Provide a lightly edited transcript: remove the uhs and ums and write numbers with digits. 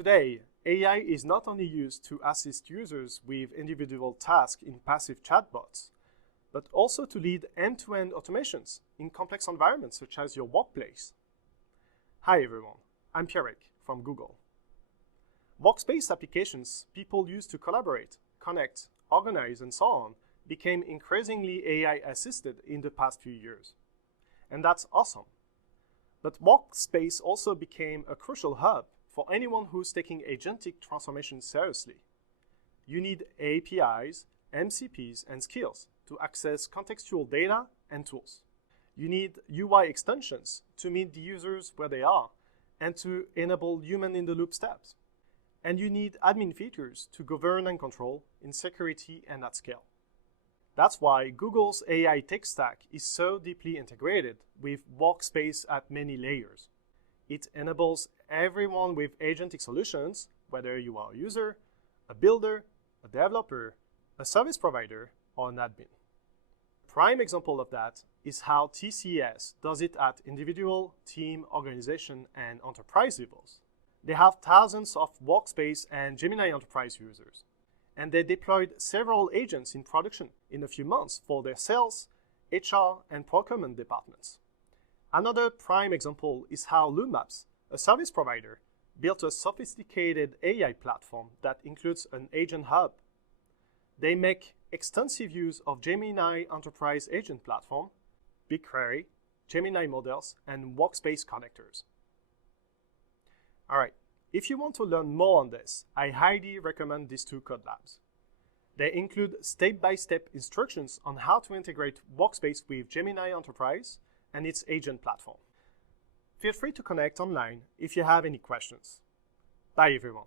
Today, AI is not only used to assist users with individual tasks in passive chatbots, but also to lead end-to-end automations in complex environments such as your workplace. Hi everyone, I'm Pierrick from Google. Workspace applications people use to collaborate, connect, organize, and so on became increasingly AI-assisted in the past few years. And that's awesome. But Workspace also became a crucial hub for anyone who's taking agentic transformation seriously. You need APIs, MCPs, and skills to access contextual data and tools. You need UI extensions to meet the users where they are and to enable human-in-the-loop steps. And you need admin features to govern and control in security and at scale. That's why Google's AI tech stack is so deeply integrated with Workspace at many layers. It enables everyone with agentic solutions, whether you are a user, a builder, a developer, a service provider, or an admin. A prime example of that is how TCS does it at individual, team, organization, and enterprise levels. They have thousands of Workspace and Gemini Enterprise users, and they deployed several agents in production in a few months for their sales, HR, and procurement departments. Another prime example is how Loommaps, a service provider, built a sophisticated AI platform that includes an agent hub. They make extensive use of Gemini Enterprise Agent Platform, BigQuery, Gemini models, and Workspace connectors. Alright, if you want to learn more on this, I highly recommend these two code labs. They include step-by-step instructions on how to integrate Workspace with Gemini Enterprise and its agent platform. Feel free to connect online if you have any questions. Bye everyone.